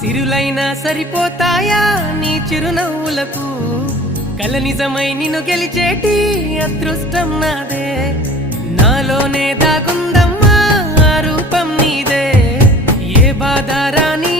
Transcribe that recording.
సిరులైనా సరిపోతాయా నీ చిరునవ్వులకు కల నిజమై నిన్ను గెలిచేటి అదృష్టం నాదే నాలోనే దాగుందమ్మా ఆ రూపం నీదే ఏ బాధ రాని